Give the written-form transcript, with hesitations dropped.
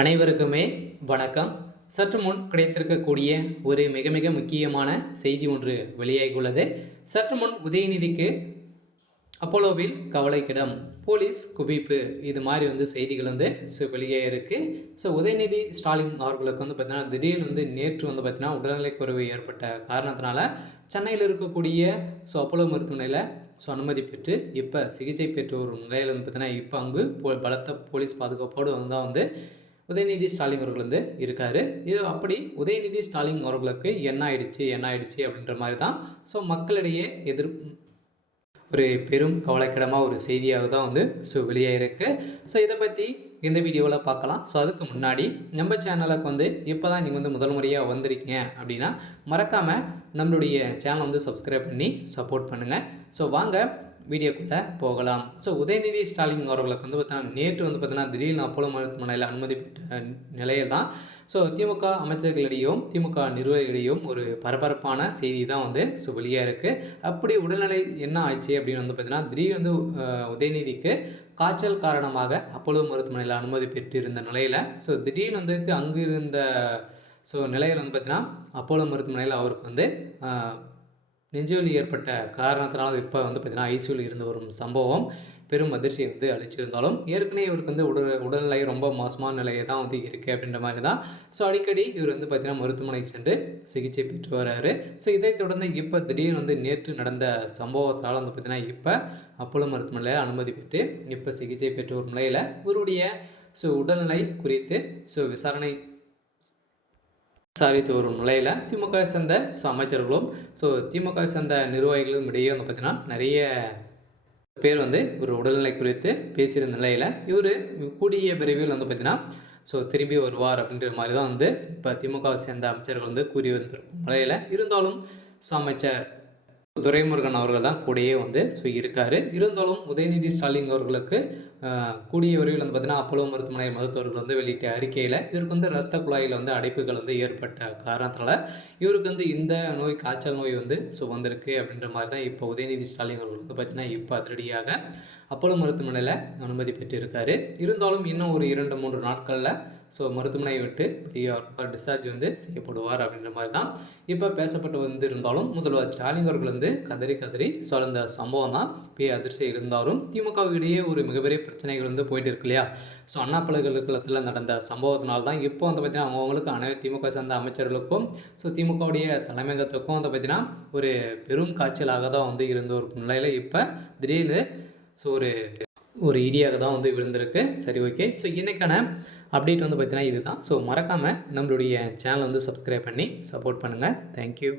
அனைவருக்குமே வணக்கம். சற்று முன் கிடைத்திருக்கக்கூடிய ஒரு மிக மிக முக்கியமான செய்தி ஒன்று வெளியாகியுள்ளது. சற்று முன் உதயநிதிக்கு அப்போலோவில் கவலைக்கிடம், போலீஸ் குவிப்பு, இது மாதிரி செய்திகள் வெளியாகிருக்கு. உதயநிதி ஸ்டாலின் அவர்களுக்கு பார்த்தீங்கன்னா திடீர்னு நேற்று பார்த்தீங்கன்னா உடல்நலைக்குறைவு ஏற்பட்ட காரணத்தினால சென்னையில் இருக்கக்கூடிய அப்போலோ மருத்துவமனையில் அனுமதி பெற்று இப்போ சிகிச்சை பெற்று வரும் நிலையில் பார்த்தீங்கன்னா இப்போ அங்கு பலத்த போலீஸ் பாதுகாப்போடு தான் உதயநிதி ஸ்டாலின் அவர்கள் இருக்கார். இது அப்படி உதயநிதி ஸ்டாலின் அவர்களுக்கு என்ன ஆயிடுச்சு அப்படின்ற மாதிரி தான் மக்களிடையே ஒரு பெரும் கவலைக்கிடமாக ஒரு செய்தியாக தான் வெளியாகிருக்கு. இதை பற்றி இந்த வீடியோவில் பார்க்கலாம். அதுக்கு முன்னாடி நம்ம சேனலுக்கு இப்போ தான் நீங்கள் முதல் முறையாக வந்திருக்கீங்க அப்படின்னா மறக்காமல் நம்மளுடைய சேனலை சப்ஸ்கிரைப் பண்ணி சப்போர்ட் பண்ணுங்கள். வாங்க வீடியோக்குள்ளே போகலாம். உதயநிதி ஸ்டாலின் அவர்களுக்கு பார்த்தீங்கன்னா நேற்று பார்த்தீங்கன்னா திடீர்னு அப்போலோ மருத்துவமனையில் அனுமதி பெற்ற நிலையில் தான் திமுக அமைச்சர்களிடையும் திமுக நிர்வாகிகளிடையும் ஒரு பரபரப்பான செய்தி தான் வெளியாக இருக்குது. அப்படி உடல்நிலை என்ன ஆச்சு அப்படின்னு பார்த்தீங்கன்னா திடீர்னு உதயநிதிக்கு காய்ச்சல் காரணமாக அப்போலோ மருத்துவமனையில் அனுமதி பெற்றிருந்த நிலையில் திடீர்னு அங்கு இருந்த நிலையில் பார்த்தீங்கன்னா அப்போலோ மருத்துவமனையில் அவருக்கு நெஞ்சுவலி ஏற்பட்ட காரணத்தினால இப்போ பார்த்தீங்கன்னா ஐசியூவில் இருந்து வரும் சம்பவம் பெரும் அதிர்ச்சியை அளிச்சிருந்தாலும் ஏற்கனவே இவருக்கு உடல்நிலை ரொம்ப மோசமான நிலையை தான் இருக்குது அப்படின்ற மாதிரி தான் அடிக்கடி இவர் பார்த்தீங்கன்னா மருத்துவமனைக்கு சென்று சிகிச்சை பெற்று வர்றாரு. இதைத் தொடர்ந்து இப்போ திடீர்னு நேற்று நடந்த சம்பவத்தால் பார்த்தீங்கன்னா இப்போ அப்போலோ மருத்துவமனையில் அனுமதி பெற்று இப்போ சிகிச்சை பெற்று வரும் நிலையில் இவருடைய உடல்நிலை குறித்து விசாரித்து வரும் நிலையில் திமுக சேர்ந்த அமைச்சர்களும் திமுக சேர்ந்த நிர்வாகிகளும் இடையே பார்த்தீங்கன்னா நிறைய பேர் ஒரு உடல்நிலை குறித்து பேசியிருந்த நிலையில் இவர் கூடிய விரைவில் பார்த்தீங்கன்னா திரும்பி வருவார் அப்படின்ற மாதிரி தான் இப்போ திமுகவை சேர்ந்த அமைச்சர்கள் கூறி வந்திருக்கும் நிலையில் இருந்தாலும் அமைச்சர் துரைமுருகன் அவர்கள் தான் கூடயே இருக்கார். இருந்தாலும் உதயநிதி ஸ்டாலின் அவர்களுக்கு கூடிய விரைவில் பார்த்தீங்கன்னா அப்போலோ மருத்துவமனை மருத்துவர்கள் வெளியிட்ட அறிக்கையில் இவருக்கு இரத்த குழாயில் அடைப்புகள் ஏற்பட்ட காரணத்தினால இவருக்கு இந்த நோய் காய்ச்சல் நோய் வந்திருக்கு அப்படின்ற மாதிரி தான் இப்போ உதயநிதி ஸ்டாலின் அவர்கள் பார்த்தீங்கன்னா இப்போ அதிரடியாக அப்போலோ மருத்துவமனையில் அனுமதி பெற்றிருக்காரு. இருந்தாலும் இன்னும் ஒரு 2-3 நாட்களில் மருத்துவமனையை விட்டு வெளியே டிஸ்சார்ஜ் செய்யப்படுவார் அப்படின்ற மாதிரி தான் இப்போ பேசப்பட்டு இருந்தாலும் முதல்வர் ஸ்டாலின் அவர்கள் கதறி அந்த சம்பவம் தான் இப்போ அதிர்ச்சி இருந்தாலும் திமுகவிடையே ஒரு மிகப்பெரிய பிரச்சனைகள் போயிட்டு இருக்கு இல்லையா. அண்ணா பல்கலைக்கழகத்தில் நடந்த சம்பவத்தினால தான் இப்போ பார்த்தீங்கன்னா அவங்களுக்கு அனைத்து திமுக சார்ந்த அமைச்சர்களுக்கும் திமுகவுடைய தலைமையகத்துக்கும் பார்த்தீங்கன்னா ஒரு பெரும் காய்ச்சலாக தான் இருந்த ஒரு நிலையில் இப்போ திடீர்னு ஒரு இடியாக தான் விழுந்திருக்கு. சரி, ஓகே. இன்றைக்கான அப்டேட் பார்த்தீங்கன்னா இதுதான். மறக்காமல் நம்மளுடைய சேனலை சப்ஸ்கிரைப் பண்ணி சப்போர்ட் பண்ணுங்கள். தேங்க்யூ.